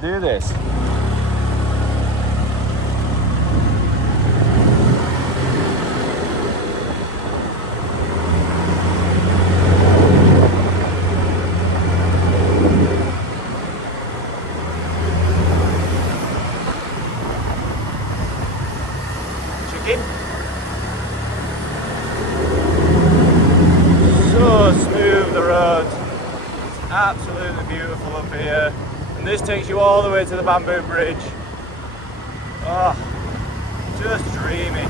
do this. Chicken. So smooth the road. It's absolutely beautiful up here. And this takes you all the way to the bamboo bridge. Oh, just dreamy.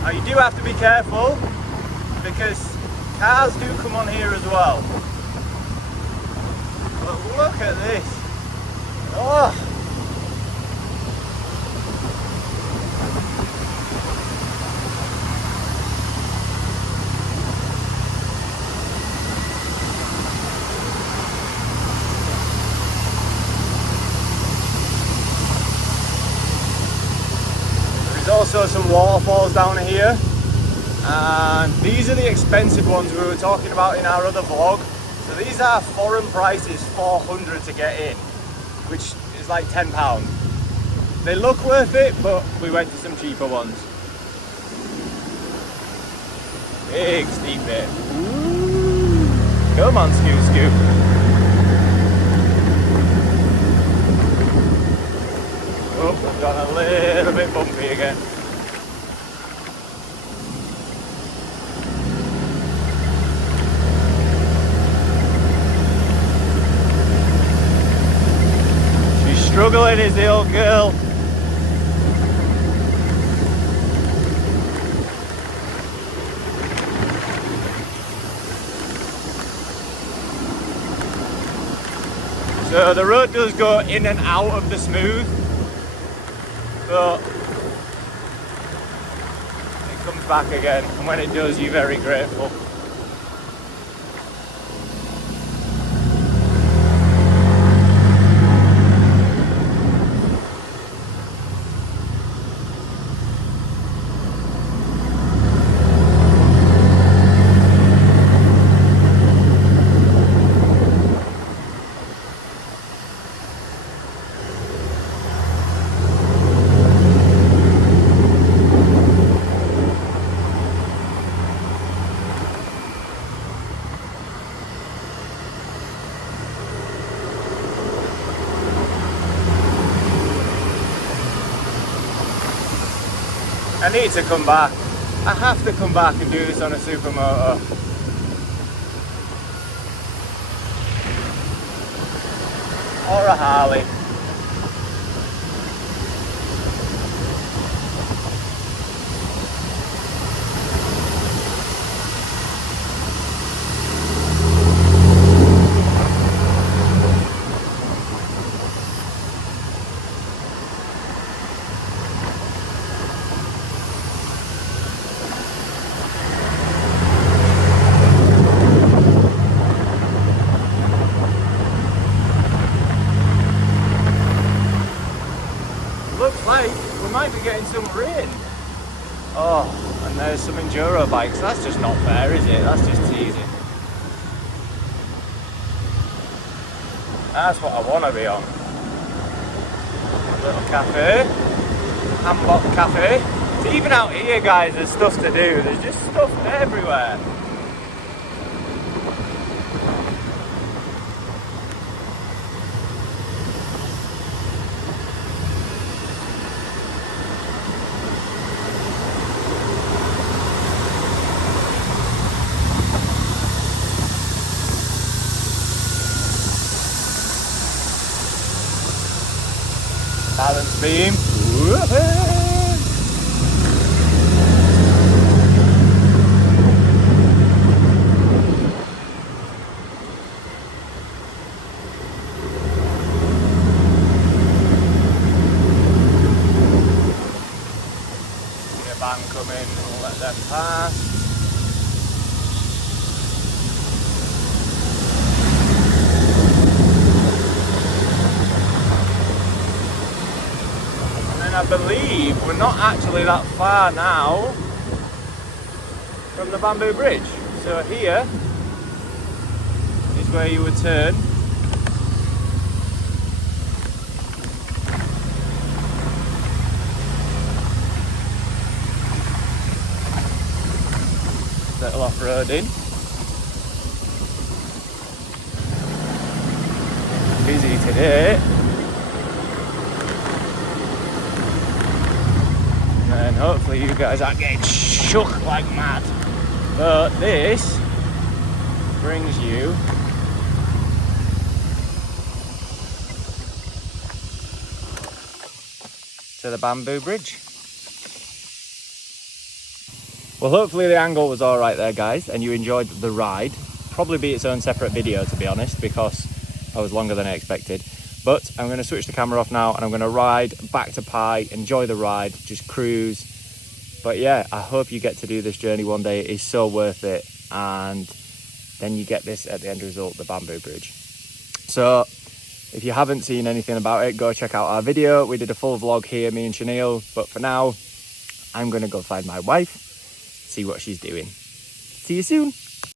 Now you do have to be careful because cars do come on here as well. But look at this. Oh. There's also some waterfalls down here, and these are the expensive ones we were talking about in our other vlog. So these are foreign prices, 400 to get in, which is like £10. They look worth it, but we went to some cheaper ones. Big steep bit. Ooh. Come on, Scoop Scoop. Oh, we've got a little bit bumpy again. She's struggling, is the old girl. So the road does go in and out of the smooth. But it comes back again, and when it does, you're very grateful. I need to come back. I have to come back and do this on a supermoto. Or a Harley. Looks like we might be getting some rain. Oh, and there's some enduro bikes. That's just not fair, is it? That's just teasing. That's what I want to be on. Little cafe. Hamburg cafe. So even out here, guys, there's stuff to do. There's just stuff everywhere. Balance beam. See a van come in, we'll let them pass. I believe we're not actually that far now from the bamboo bridge. So here is where you would turn off-roading. Busy today. And hopefully you guys aren't getting shook like mad. But this brings you to the bamboo bridge. Well, hopefully the angle was all right there, guys, and you enjoyed the ride. Probably be its own separate video, to be honest, because I was longer than I expected. But I'm going to switch the camera off now and I'm going to ride back to Pi, enjoy the ride, just cruise. But yeah, I hope you get to do this journey one day. It is so worth it. And then you get this at the end result, the bamboo bridge. So if you haven't seen anything about it, go check out our video. We did a full vlog here, me and Chanel. But for now, I'm going to go find my wife, see what she's doing. See you soon.